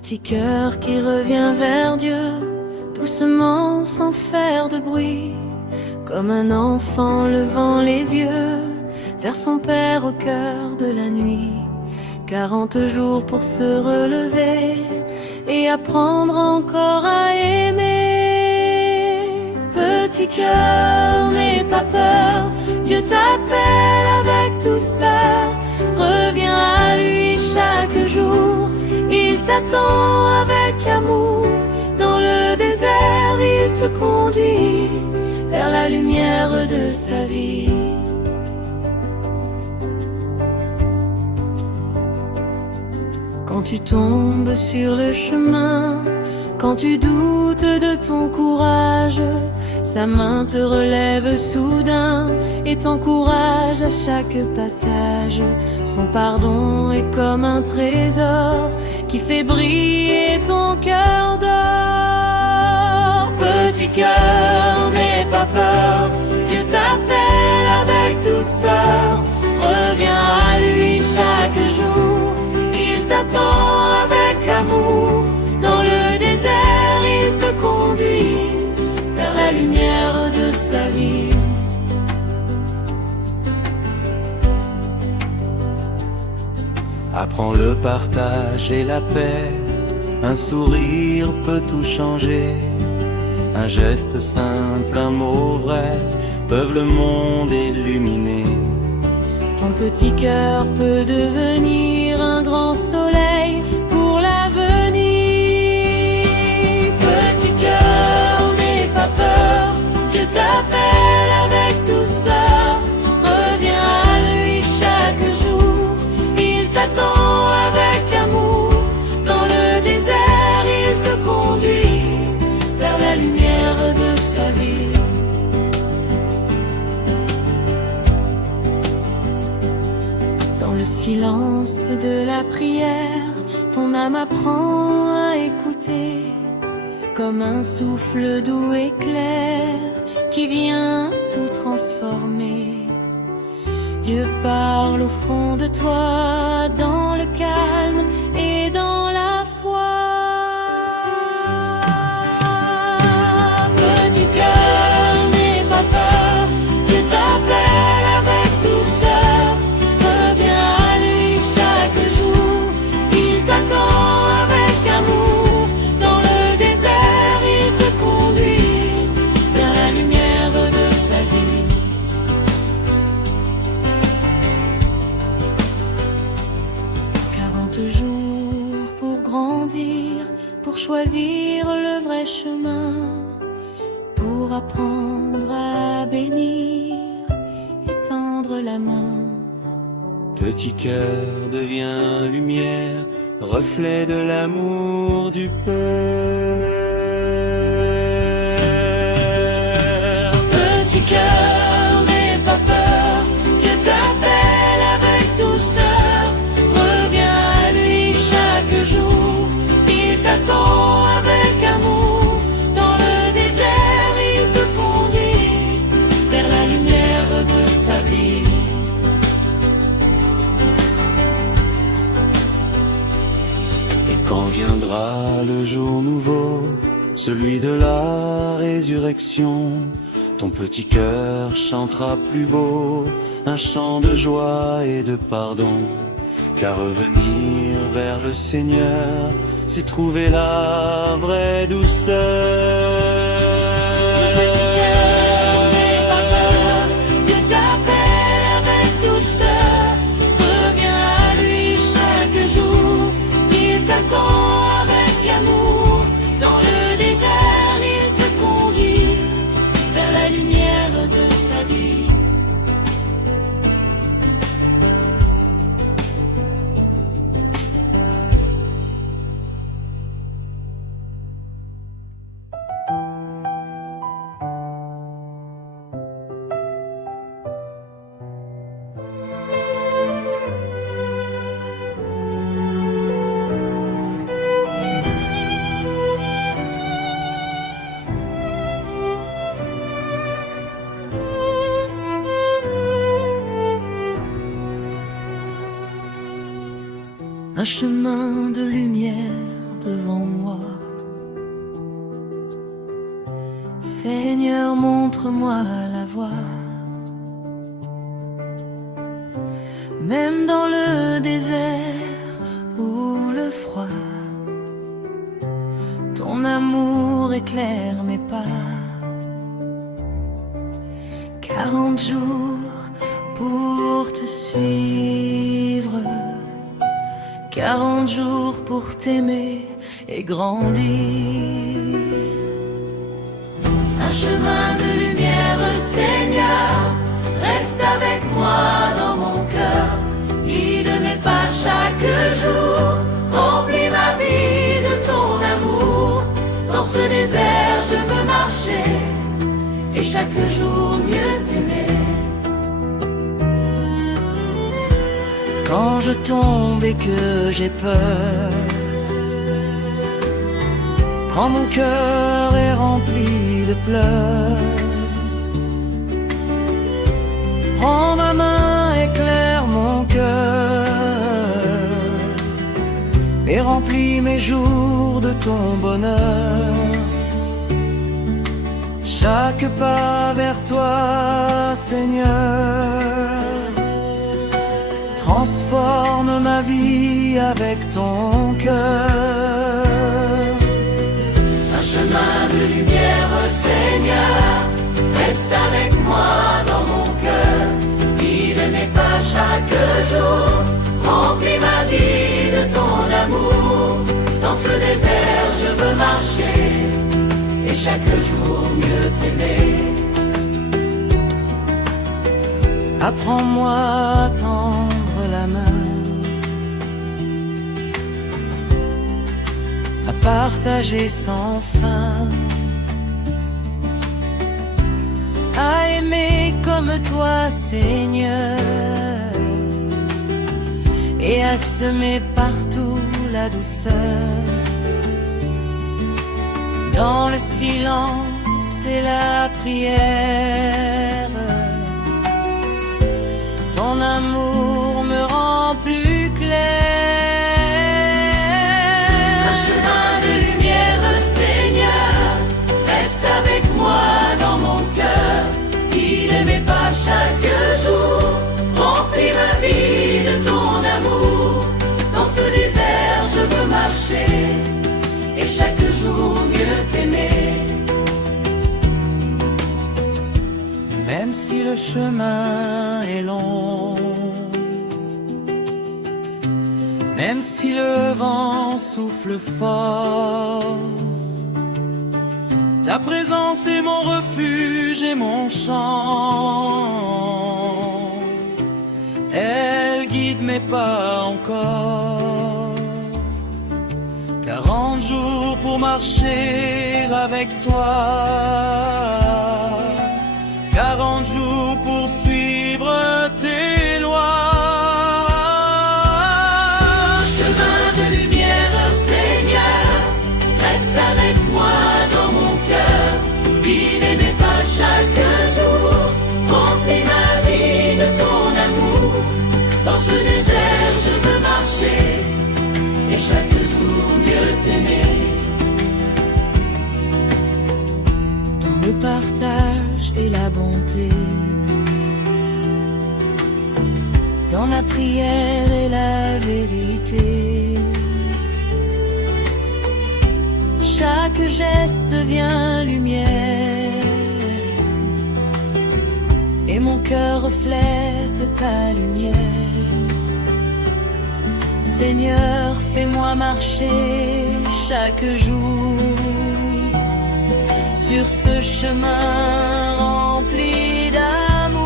petit cœur qui revient vers Dieu, doucement sans faire de bruit, comme un enfant levant les yeux vers son père au cœur de la nuit. 40 jours pour se relever et apprendre encore à aimer. Petit cœur, n'aie pas peur, Dieu t'appelle avec douceur. Reviens à lui chaque jour, il t'attend avec amour. Dans le désert, il te conduit vers la lumière de sa vie. Quand tu tombes sur le chemin, quand tu doutes de ton courage, sa main te relève soudain et t'encourage à chaque passage. Son pardon est comme un trésor qui fait briller ton cœur d'or. Petit cœur, n'aie pas peur, Dieu t'appelle avec douceur. Reviens à lui chaque jour, il t'attend avec amour. Dans le désert, il te conduit vers la lumière de sa vie. Apprends le partage et la paix, un sourire peut tout changer. Un geste simple, un mot vrai, peuvent le monde illuminer. Ton petit cœur peut devenir un grand soleil pour l'avenir. Petit cœur, n'aie pas peur, Dieu t'appelle avec douceur. Reviens à lui chaque jour, il t'attend avec amour. Dans le désert, il te conduit vers la lumière de sa vie. Dans le silence de la prière, ton âme apprend à écouter, comme un souffle doux et clair qui vient tout transformer. Dieu parle au fond de toi, dans le calme et dans la foi. Petit cœur, n'aie pas peur, Dieu t'appelle avec douceur. Reviens à lui chaque jour, il t'attend avec amour. Dans le désert, il te conduit vers la lumière de sa vie. 40 jours pour grandir, pour choisir le vrai chemin, pour apprendre à bénir et tendre la main. Petit cœur devient lumière, reflet de l'amour du Père. Petit cœur, n'aie pas peur, Dieu t'appelle avec douceur. Reviens à lui chaque jour, il t'attend avec amour. Dans le désert, il te conduit vers la lumière de sa vie. Et quand viendra le jour nouveau, celui de la résurrection, ton petit cœur chantera plus beau un chant de joie et de pardon. Car revenir vers le Seigneur, c'est trouver la vraie douceur. Petit cœur, n'aie pas peur, Dieu t'appelle avec douceur. Reviens à lui chaque jour, il t'attend avec amour. Dans le désert, il te conduit vers la lumière de sa vie. Un chemin de lumière devant moi. Seigneur, montre-moi la voie. Même dans le désert ou le froid, ton amour éclaire mes pas. 40 jours pour te suivre, 40 jours pour t'aimer et grandir. Un chemin de lumière, Seigneur, reste avec moi dans mon cœur. Guide mes pas chaque jour, remplis ma vie de ton amour. Dans ce désert je veux marcher et chaque jour mieux t'aimer. Quand je tombe et que j'ai peur, quand mon cœur est rempli de pleurs, prends ma main, éclaire mon cœur et remplis mes jours de ton bonheur. Chaque pas vers toi, Seigneur, transforme ma vie avec ton cœur. Un chemin de lumière, Seigneur, reste avec moi dans mon cœur. Guide mes pas chaque jour, remplis ma vie de ton amour. Dans ce désert je veux marcher et chaque jour mieux t'aimer. Apprends-moi à tendre la main, à partager sans fin, à aimer comme toi, Seigneur, et à semer partout la douceur. Dans le silence et la prière, ton amour me rend plus clair. Un chemin de lumière, Seigneur, reste avec moi dans mon cœur. Guide mes pas chaque jour, remplis ma vie de ton amour. Dans ce désert je veux marcher et chaque jour mieux t'aimer. Même si le chemin est long, même si le vent souffle fort, ta présence est mon refuge et mon chant. Elle guide mes pas encore. 40 jours pour marcher avec toi, 40 jours pour suivre tes lois. Chemin de lumière, Seigneur, reste avec moi dans mon cœur. Guide mes pas chaque jour, remplis ma vie de ton amour. Dans ce désert je veux marcher et chaque jour mieux t'aimer. Dans le partage et la bonté, dans la prière et la vérité, chaque geste devient lumière et mon cœur reflète ta lumière. Seigneur, fais-moi marcher chaque jour sur ce chemin rempli d'amour.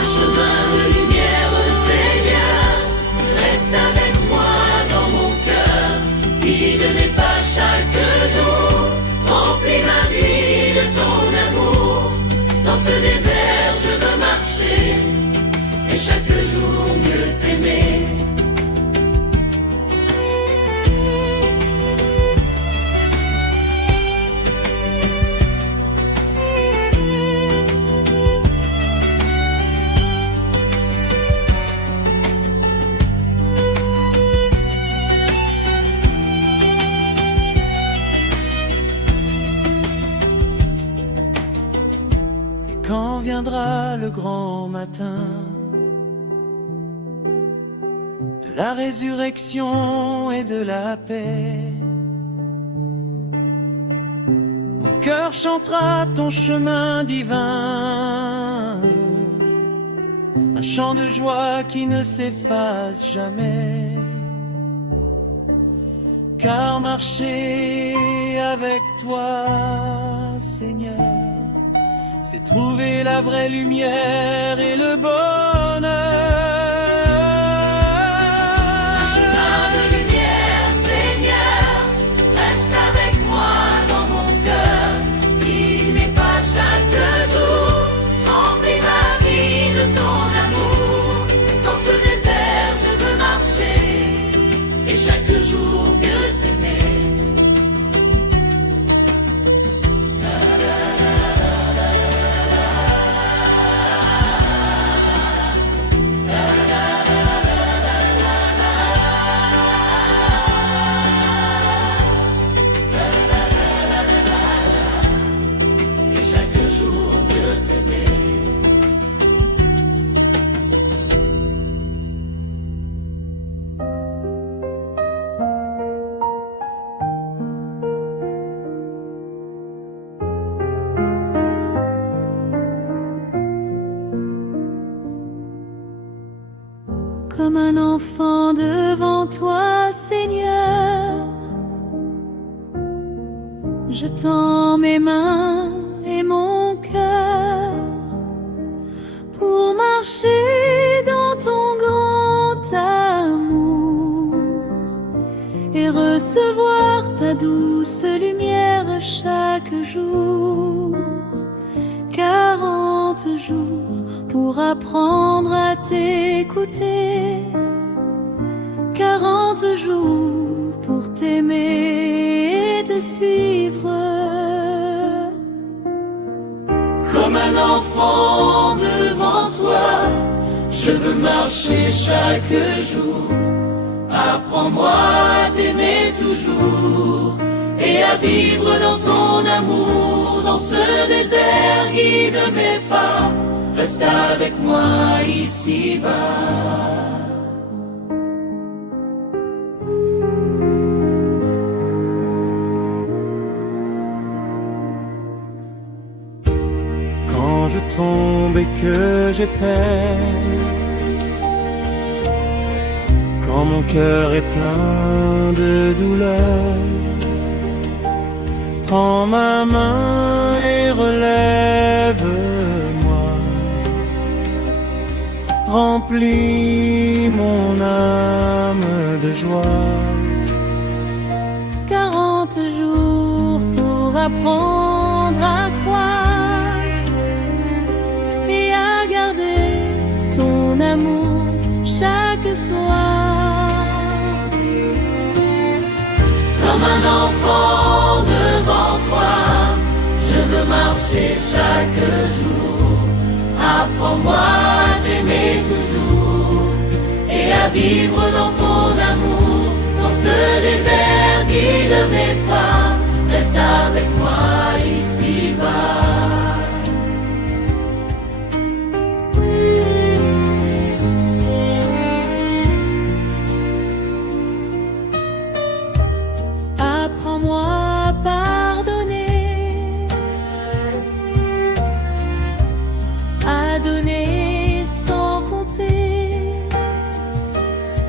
Un chemin de lumière, Seigneur, reste avec moi dans mon cœur. Guide mes pas chaque jour, remplis ma vie de ton amour. Dans ce désert je veux marcher et chaque jour mieux t'aimer. viendra le grand matin de la résurrection et de la paix. Mon cœur chantera ton chemin divin, un chant de joie qui ne s'efface jamais. Car marcher avec toi, Seigneur, c'est trouver la vraie lumière et le bonheur. Un chemin de lumière, Seigneur, reste avec moi dans mon cœur. Guide mes pas chaque jour, remplis ma vie de ton amour. Dans ce désert, je veux marcher et chaque jour mieux t'aimer. Comme un enfant devant toi, Seigneur, je tends mes mains et mon cœur pour marcher dans ton grand amour et recevoir ta douce lumière chaque jour. 40 jours pour apprendre à t'écouter, 40 jours pour t'aimer et te suivre. Comme un enfant devant toi, je veux marcher chaque jour. Apprends-moi à t'aimer toujours et à vivre dans ton amour. Dans ce désert, guide mes pas, reste avec moi ici-bas. Quand je tombe et que j'ai peine, quand mon cœur est plein de douleur, prends ma main et relève-moi. Remplis mon âme de joie. 40 jours pour apprendre à croire et à garder ton amour chaque soir. Comme un enfant devant toi, je veux marcher chaque jour. Apprends-moi à t'aimer toujours et à vivre dans ton amour. Dans ce désert, guide mes pas, reste avec moi ici-bas. Apprends-moi à pardonner, à donner sans compter,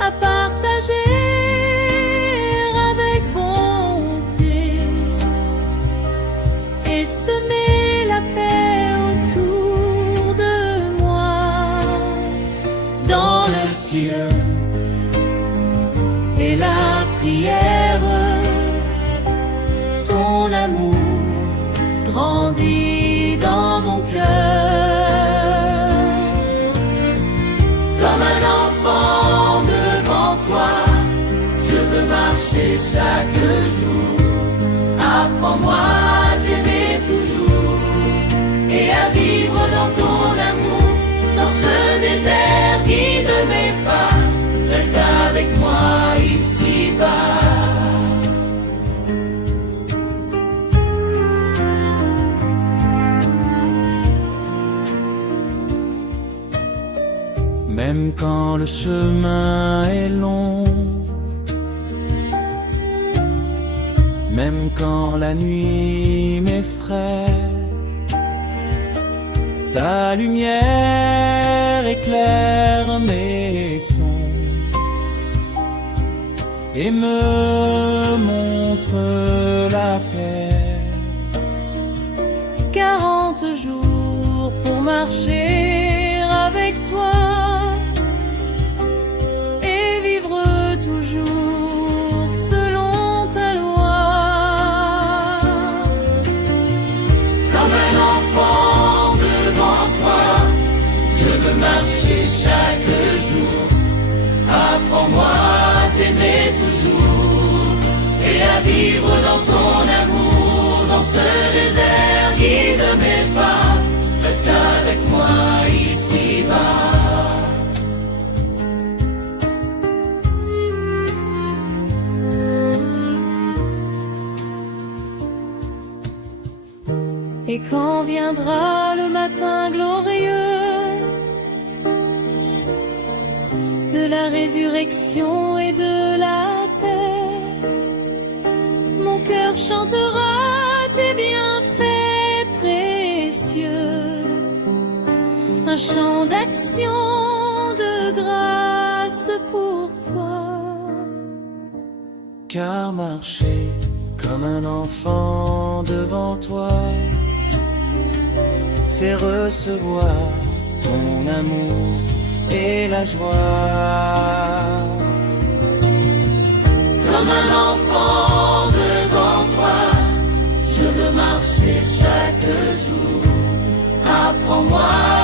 à partager avec bonté et semer Même quand le chemin est long, même quand la nuit m'effraie, ta lumière éclaire mes songes et me montre la paix. 40 jours pour marcher avec toi et vivre toujours selon ta loi. Comme un enfant devant toi, je veux marcher chaque jour. Apprends-moi à t'aimer toujours et à vivre dans ton amour, dans ce désert. Guide mes pas, reste avec moi ici-bas. Et quand viendra le matin glorieux de la résurrection et de la paix, mon cœur chantera tes bienfaits précieux, un chant d'action, de grâce pour toi. Car marcher comme un enfant devant toi, c'est recevoir ton amour et la joie. Comme un enfant devant toi, je veux marcher chaque jour. Apprends-moi